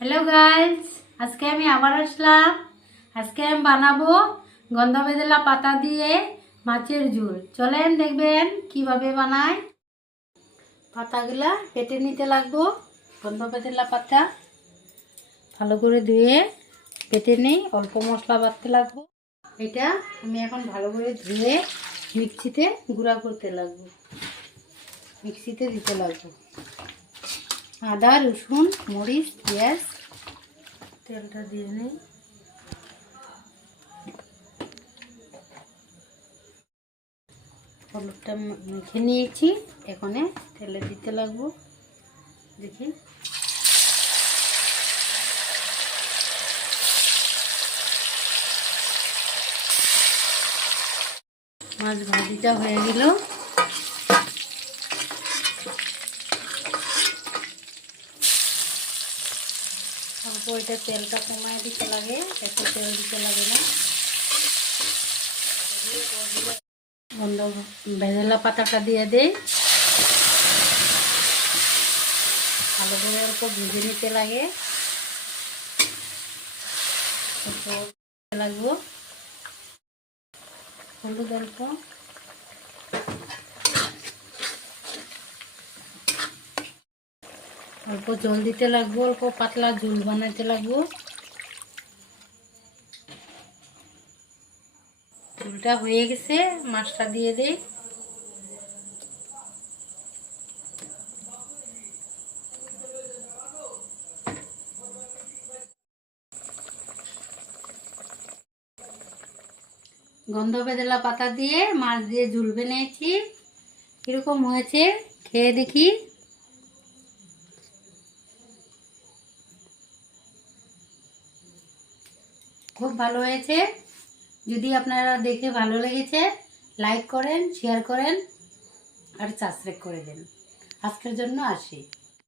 Hello guys, আজকে আমি আবার আসলাম। আজকে আমি বানাবো গন্ধবেদেলা পাতা দিয়ে মাছের ঝোল। চলেন দেখবেন কিভাবে বানায়। পাতাগুলা কেটে নিতে লাগবো। গন্ধবেদেলা পাতা ভালো করে ধুয়ে কেটে নেই, অল্প মশলা বাটতে লাগবো। এটা আমি এখন ভালো করে ধুয়ে মিক্সিতে গুঁড়া করতে লাগবো, মিক্সিতে দিতে লাগবো। আদা, রসুন, মরিচ, পেঁয়াজ, তেলটা দিয়ে নেই। হলুদটা মেখে নিয়েছি, এখানে তেলে দিতে লাগবো। দেখি মাছ ভাজিটা হয়ে গেল। অল্প এটা তেলটা কমায় দিতে লাগে, এত তেল দিতে লাগে না। গন্ধবেদেলা পাতাটা দিয়ে দেই, ভালো করে অল্প ভেজে নিতে লাগে। লাগবো হলুদ অল্প, অল্প জল দিতে লাগবো, অল্প পাতলা ঝোল বানাইতে লাগবো। ঝোলটা হয়ে গেছে, মাছটা দিয়ে দেই। গন্ধবেদেলা পাতা দিয়ে মাছ দিয়ে ঝোল বানিয়েছি। কিরকম হয়েছে খেয়ে দেখি। খুব ভালো হয়েছে। যদি আপনারা দেখে ভালো লেগেছে, লাইক করেন, শেয়ার করেন আর সাবস্ক্রাইব করে দেন। আজকের জন্য আসি।